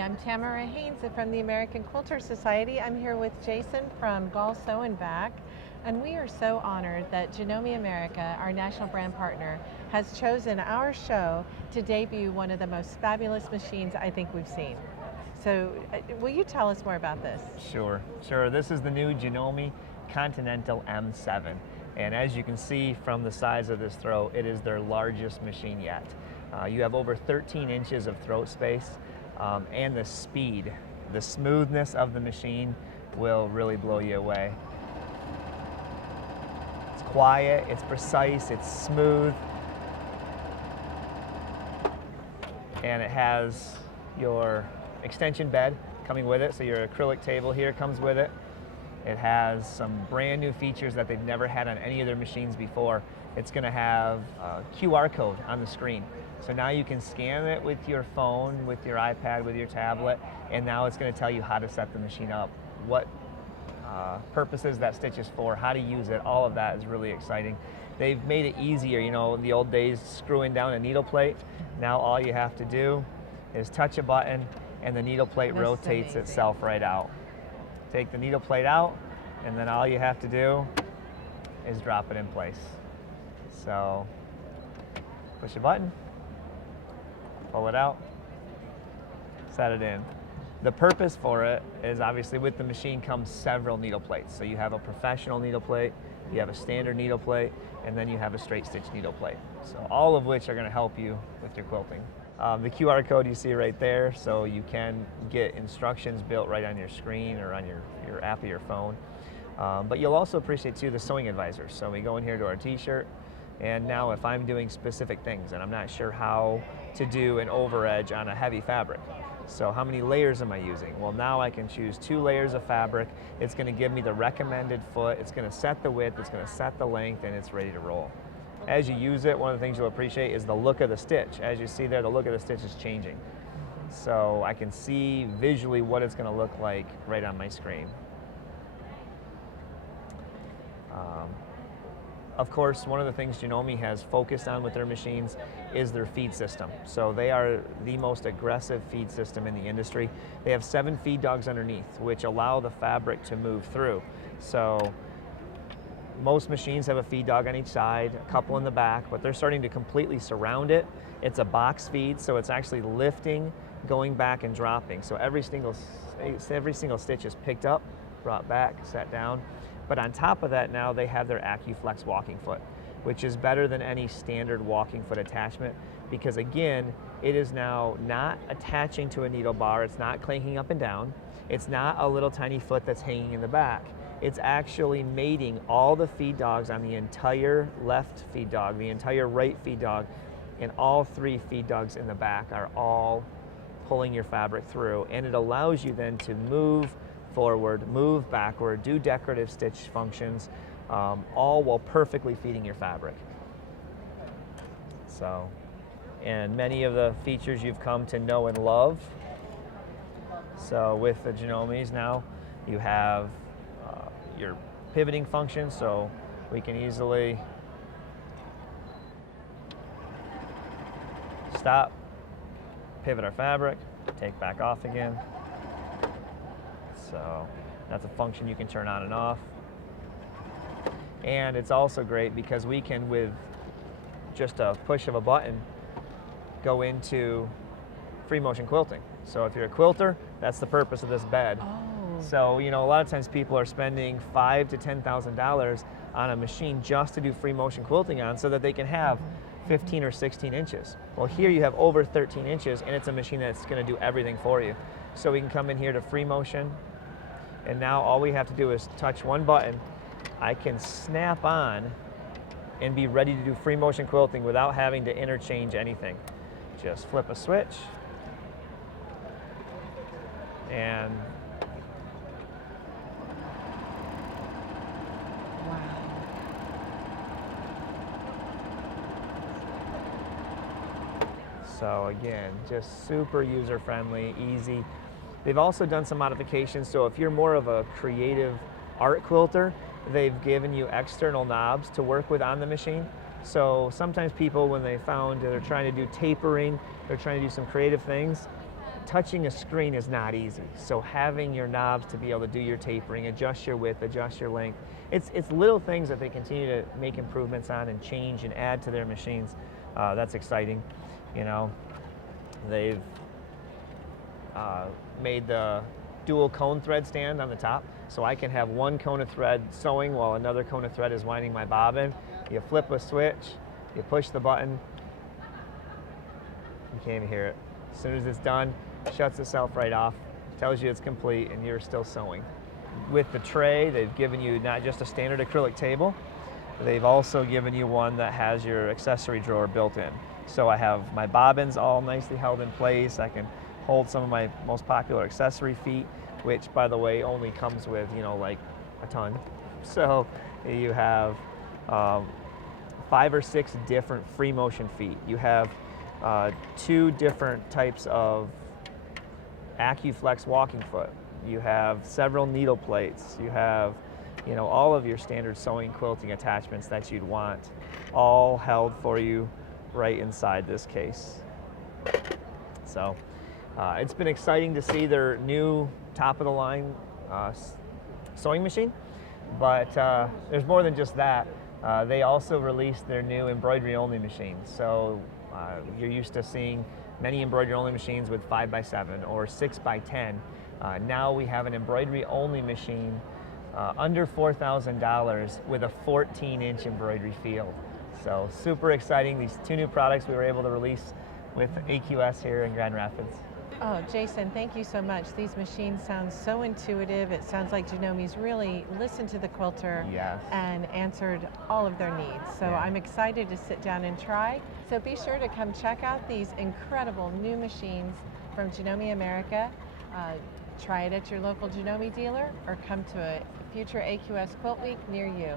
I'm Tamara Haynes from the American Quilter Society. I'm here with Jason from Gall and Back, and we are so honored that Janome America, our national brand partner, has chosen our show to debut one of the most fabulous machines I think we've seen. So will you tell us more about this? Sure. This is the new Janome Continental M7. And as you can see from the size of this throat, it is their largest machine yet. You have over 13 inches of throat space, and the speed, the smoothness of the machine will really blow you away. It's quiet, it's precise, it's smooth, and it has your extension bed coming with it, so your acrylic table here comes with it. It has some brand new features that they've never had on any of their machines before. It's going to have a QR code on the screen. So now you can scan it with your phone, with your iPad, with your tablet, and now it's going to tell you how to set the machine up, what purposes that stitch is for, how to use it. All of that is really exciting. They've made it easier. You know, in the old days, screwing down a needle plate. Now all you have to do is touch a button, and the needle plate rotates itself right out. Take the needle plate out, and then all you have to do is drop it in place. So push a button, pull it out, set it in. The purpose for it is obviously with the machine comes several needle plates. So you have a professional needle plate, you have a standard needle plate, and then you have a straight stitch needle plate. So all of which are going to help you with your quilting. The QR code you see right there, so you can get instructions built right on your screen or on your app or your phone. But you'll also appreciate too the sewing advisors. So we go in here to our t-shirt, and now if I'm doing specific things and I'm not sure how to do an over edge on a heavy fabric, so how many layers am I using? Well, now I can choose 2 layers of fabric. It's going to give me the recommended foot, it's going to set the width, it's going to set the length, and it's ready to roll. As you use it, one of the things you'll appreciate is the look of the stitch. As you see there, the look of the stitch is changing. So I can see visually what it's going to look like right on my screen. Of course, one of the things Janome has focused on with their machines is their feed system. So they are the most aggressive feed system in the industry. They have 7 feed dogs underneath, which allow the fabric to move through. So most machines have a feed dog on each side, a couple in the back, but they're starting to completely surround it. It's a box feed, so it's actually lifting, going back, and dropping. So every single stitch is picked up, brought back, set down. But on top of that, now they have their AQFlex walking foot, which is better than any standard walking foot attachment, because again, it is now not attaching to a needle bar, it's not clanking up and down, it's not a little tiny foot that's hanging in the back. It's actually mating all the feed dogs on the entire left feed dog, the entire right feed dog, and all 3 feed dogs in the back are all pulling your fabric through. And it allows you then to move forward, move backward, do decorative stitch functions, all while perfectly feeding your fabric. So, and many of the features you've come to know and love. So with the Janomes now, you have your pivoting function, so we can easily stop, pivot our fabric, take back off again. So that's a function you can turn on and off. And it's also great because we can, with just a push of a button, go into free motion quilting. So if you're a quilter, that's the purpose of this bed. Oh. So, you know, a lot of times people are spending $5,000 to $10,000 on a machine just to do free motion quilting on so that they can have 15 or 16 inches. Well, here you have over 13 inches, and it's a machine that's going to do everything for you. So we can come in here to free motion, and now all we have to do is touch one button. I can snap on and be ready to do free motion quilting without having to interchange anything. Just flip a switch, and so again, just super user-friendly, easy. They've also done some modifications, so if you're more of a creative art quilter, they've given you external knobs to work with on the machine. So sometimes people, when they found they're trying to do tapering, they're trying to do some creative things, touching a screen is not easy. So having your knobs to be able to do your tapering, adjust your width, adjust your length, it's little things that they continue to make improvements on and change and add to their machines. That's exciting. You know, they've made the dual cone thread stand on the top, so I can have one cone of thread sewing while another cone of thread is winding my bobbin. You flip a switch, you push the button, you can't even hear it. As soon as it's done, it shuts itself right off, tells you it's complete, and you're still sewing. With the tray, they've given you not just a standard acrylic table, they've also given you one that has your accessory drawer built in. So I have my bobbins all nicely held in place. I can hold some of my most popular accessory feet, which, by the way, only comes with, you know, like a ton. So you have 5 or 6 different free motion feet. You have 2 different types of AQFlex walking foot. You have several needle plates. You have, you know, all of your standard sewing quilting attachments that you'd want, all held for you right inside this case. So it's been exciting to see their new top-of-the-line sewing machine, but there's more than just that. They also released their new embroidery-only machine. So you're used to seeing many embroidery-only machines with 5x7 or 6x10. Now we have an embroidery-only machine under $4,000 with a 14-inch embroidery field. So super exciting. These 2 new products we were able to release with AQS here in Grand Rapids. Oh, Jason, thank you so much. These machines sound so intuitive. It sounds like Janome's really listened to the quilter and answered all of their needs. So I'm excited to sit down and try. So be sure to come check out these incredible new machines from Janome America. Try it at your local Janome dealer or come to a future AQS Quilt Week near you.